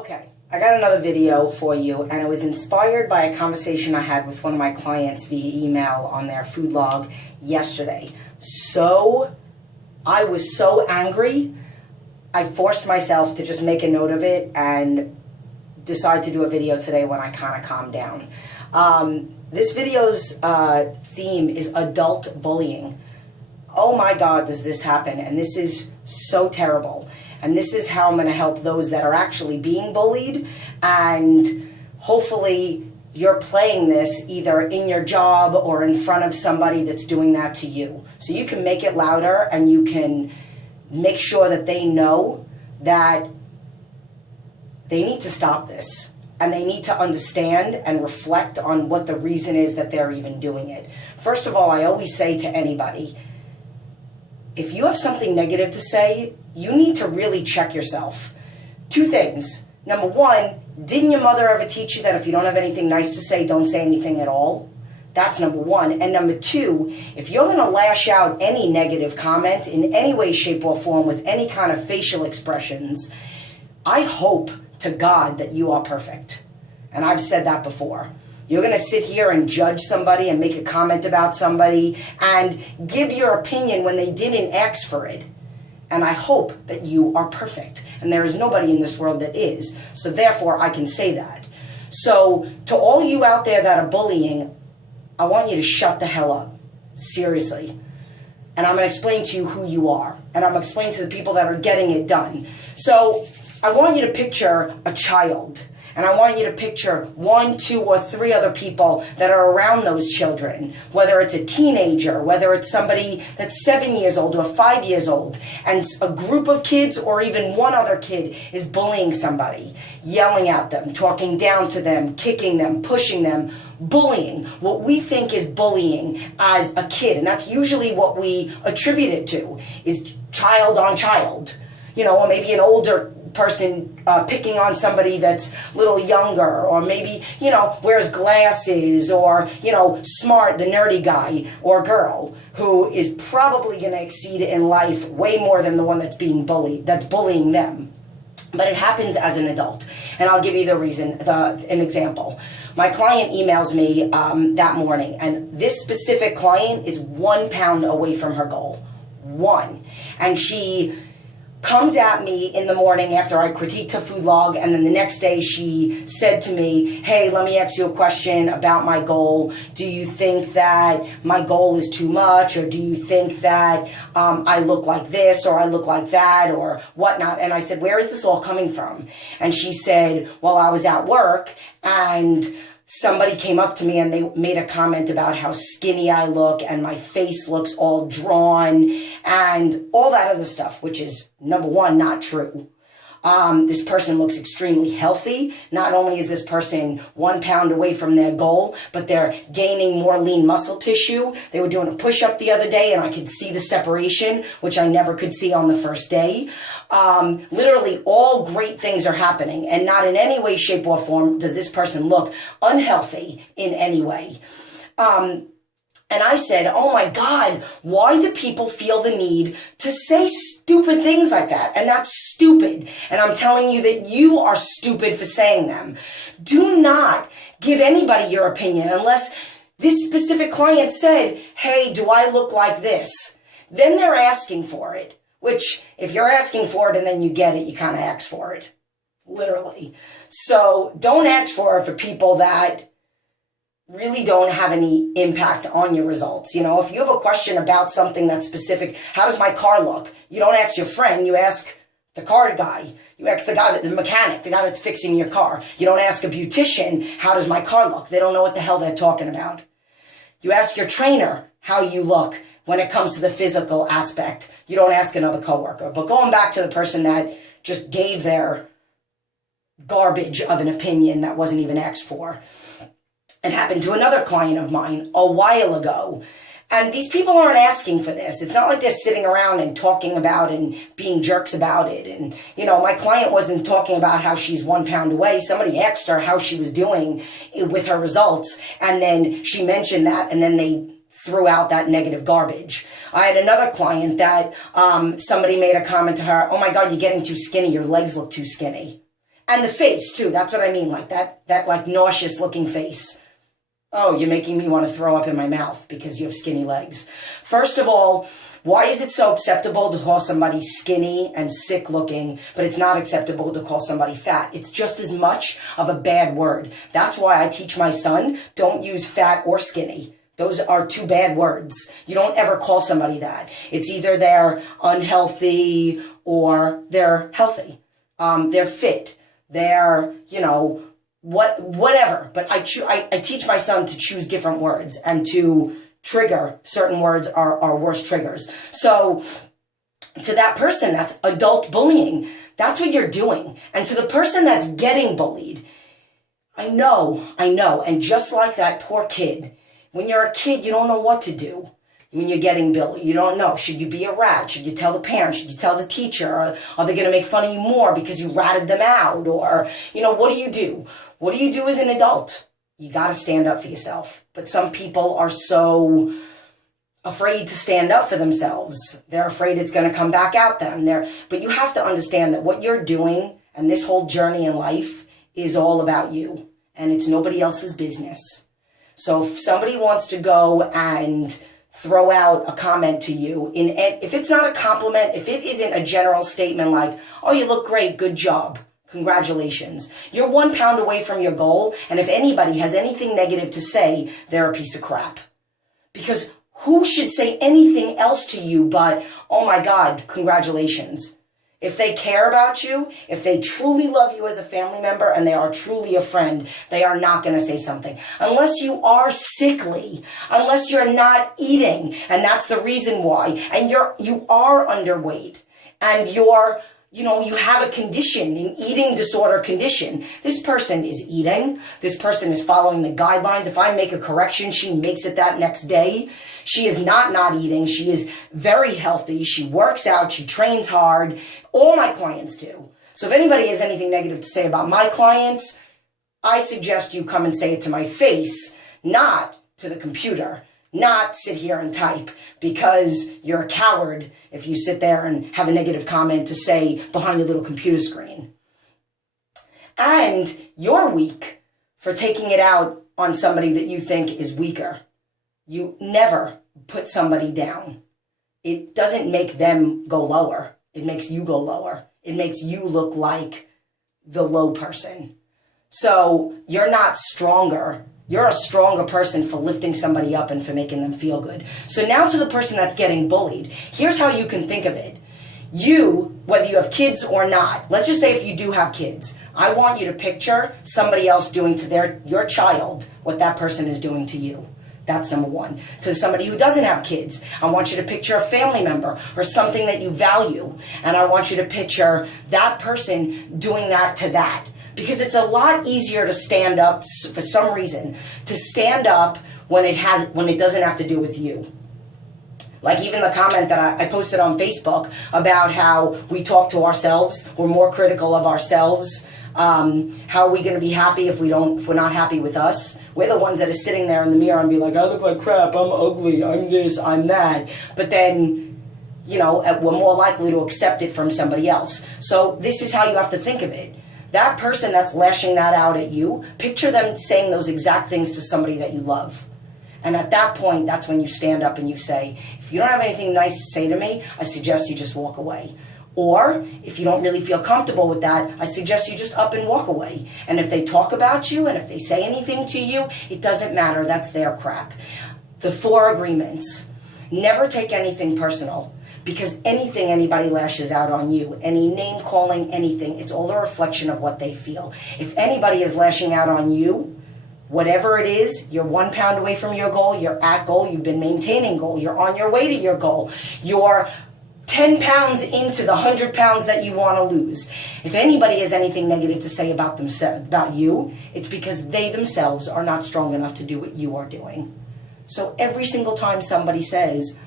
Okay, I got another video for you, and it was inspired by a conversation I had with one of my clients via email on their food log yesterday. I was so angry, I forced myself to just make a note of it and decide to do a video today when I kind of calmed down. This video's theme is adult bullying. Oh my God, does this happen? And this is so terrible. And this is how I'm going to help those that are actually being bullied. And hopefully you're playing this either in your job or in front of somebody that's doing that to you. So you can make it louder and you can make sure that they know that they need to stop this. And they need to understand and reflect on what the reason is that they're even doing it. First of all, I always say to anybody, if you have something negative to say, you need to really check yourself. Two things. Number one, didn't your mother ever teach you that if you don't have anything nice to say, don't say anything at all? That's number one. And number two, if you're going to lash out any negative comment in any way, shape, or form with any kind of facial expressions, I hope to God that you are perfect. And I've said that before. You're going to sit here and judge somebody and make a comment about somebody and give your opinion when they didn't ask for it. And I hope that you are perfect. And there is nobody in this world that is. So therefore, I can say that. So to all you out there that are bullying, I want you to shut the hell up. Seriously. And I'm going to explain to you who you are. And I'm going to explain to the people that are getting it done. So I want you to picture a child. And I want you to picture 1, 2, or 3 other people that are around those children, whether it's a teenager, whether it's somebody that's 7 years old or 5 years old, and a group of kids or even one other kid is bullying somebody, yelling at them, talking down to them, kicking them, pushing them, bullying. What we think is bullying as a kid, and that's usually what we attribute it to, is child on child. You know, or maybe an older person picking on somebody that's a little younger, or maybe, you know, wears glasses, or, you know, smart, the nerdy guy or girl who is probably going to exceed in life way more than the one that's being bullied, that's bullying them. But it happens as an adult. And I'll give you the reason, an example. My client emails me that morning, and this specific client is 1 pound away from her goal. 1. And she comes at me in the morning after I critiqued her food log, and then the next day she said to me, hey, let me ask you a question about my goal. Do you think that my goal is too much, or do you think that I look like this, or I look like that, or whatnot? And I said, where is this all coming from? And she said, well, I was at work, and somebody came up to me and they made a comment about how skinny I look and my face looks all drawn and all that other stuff, which is, number one, not true. This person looks extremely healthy. Not only is this person 1 pound away from their goal, but they're gaining more lean muscle tissue. They were doing a push-up the other day and I could see the separation, which I never could see on the first day. Literally all great things are happening, and not in any way, shape, or form does this person look unhealthy in any way. And I said, oh my God, why do people feel the need to say stupid things like that? And that's stupid. And I'm telling you that you are stupid for saying them. Do not give anybody your opinion unless this specific client said, hey, do I look like this? Then they're asking for it, which if you're asking for it and then you get it, you kind of ask for it, literally. So don't ask for it for people that really don't have any impact on your results. You know, if you have a question about something that's specific, how does my car look? You don't ask your friend, you ask the car guy. You ask the mechanic, the guy that's fixing your car. You don't ask a beautician, how does my car look? They don't know what the hell they're talking about. You ask your trainer how you look when it comes to the physical aspect. You don't ask another coworker. But going back to the person that just gave their garbage of an opinion that wasn't even asked for. It happened to another client of mine a while ago. And these people aren't asking for this. It's not like they're sitting around and talking about and being jerks about it. And, you know, my client wasn't talking about how she's 1 pound away. Somebody asked her how she was doing with her results. And then she mentioned that, and then they threw out that negative garbage. I had another client that somebody made a comment to her, oh my God, you're getting too skinny. Your legs look too skinny. And the face too, that's what I mean, like that like nauseous looking face. Oh, you're making me want to throw up in my mouth because you have skinny legs. First of all, why is it so acceptable to call somebody skinny and sick looking, but it's not acceptable to call somebody fat? It's just as much of a bad word. That's why I teach my son, don't use fat or skinny. Those are two bad words. You don't ever call somebody that. It's either they're unhealthy or they're healthy. They're fit. They're, whatever. But I teach my son to choose different words and to trigger certain words are worse triggers. So to that person, that's adult bullying. That's what you're doing. And to the person that's getting bullied, I know. And just like that poor kid, when you're a kid, you don't know what to do. When you're getting bullied, you don't know. Should you be a rat? Should you tell the parents? Should you tell the teacher? Or are they going to make fun of you more because you ratted them out? Or, what do you do? What do you do as an adult? You got to stand up for yourself. But some people are so afraid to stand up for themselves. They're afraid it's going to come back at them. But you have to understand that what you're doing and this whole journey in life is all about you. And it's nobody else's business. So if somebody wants to go and throw out a comment to you, if it's not a compliment, if it isn't a general statement like, oh, you look great, good job, congratulations, you're 1 pound away from your goal. And if anybody has anything negative to say, they're a piece of crap. Because who should say anything else to you but, oh my God, congratulations? If they care about you, if they truly love you as a family member and they are truly a friend, they are not going to say something. Unless you are sickly, unless you're not eating, and that's the reason why, and you are underweight, and you have a condition, an eating disorder condition. This person is eating. This person is following the guidelines. If I make a correction, she makes it that next day. She is not eating. She is very healthy. She works out. She trains hard. All my clients do. So if anybody has anything negative to say about my clients, I suggest you come and say it to my face, not to the computer. Not sit here and type, because you're a coward if you sit there and have a negative comment to say behind your little computer screen. And you're weak for taking it out on somebody that you think is weaker. You never put somebody down. It doesn't make them go lower. It makes you go lower. It makes you look like the low person. So you're not stronger. You're a stronger person for lifting somebody up and for making them feel good. So now to the person that's getting bullied. Here's how you can think of it. You, whether you have kids or not, let's just say if you do have kids, I want you to picture somebody else doing to your child what that person is doing to you. That's number one. To somebody who doesn't have kids, I want you to picture a family member or something that you value. And I want you to picture that person doing that to that. Because it's a lot easier to stand up, for some reason, to stand up when it doesn't have to do with you. Like even the comment that I posted on Facebook about how we talk to ourselves, we're more critical of ourselves. How are we going to be happy if we're not happy with us? We're the ones that are sitting there in the mirror and be like, I look like crap, I'm ugly, I'm this, I'm that. But then, we're more likely to accept it from somebody else. So this is how you have to think of it. That person that's lashing that out at you, picture them saying those exact things to somebody that you love. And at that point, that's when you stand up and you say, if you don't have anything nice to say to me, I suggest you just walk away. Or if you don't really feel comfortable with that, I suggest you just up and walk away. And if they talk about you and if they say anything to you, it doesn't matter. That's their crap. The 4 agreements. Never take anything personal. Because anything anybody lashes out on you, any name calling, anything, it's all a reflection of what they feel. If anybody is lashing out on you, whatever it is, you're 1 pound away from your goal, you're at goal, you've been maintaining goal, you're on your way to your goal, you're 10 pounds into the 100 pounds that you want to lose. If anybody has anything negative to say about you, it's because they themselves are not strong enough to do what you are doing. So every single time somebody says,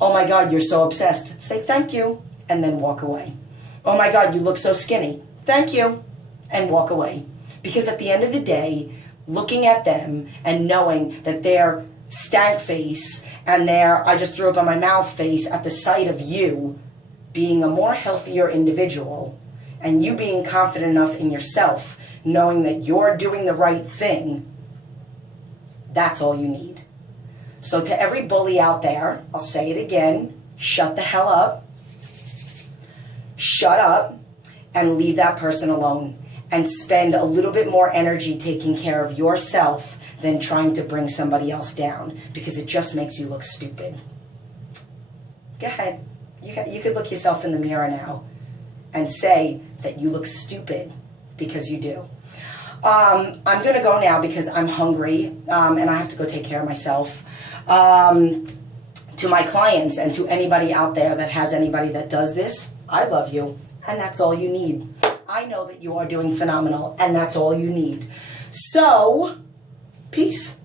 oh my God, you're so obsessed, say thank you, and then walk away. Oh my God, you look so skinny, thank you, and walk away. Because at the end of the day, looking at them and knowing that their stank face and their I just threw up on my mouth face at the sight of you being a more healthier individual and you being confident enough in yourself, knowing that you're doing the right thing, that's all you need. So to every bully out there, I'll say it again, shut the hell up, shut up, and leave that person alone, and spend a little bit more energy taking care of yourself than trying to bring somebody else down, because it just makes you look stupid. Go ahead. You could look yourself in the mirror now and say that you look stupid, because you do. I'm going to go now because I'm hungry, and I have to go take care of myself. To my clients and to anybody out there that has anybody that does this, I love you, and that's all you need. I know that you are doing phenomenal, and that's all you need. So, peace.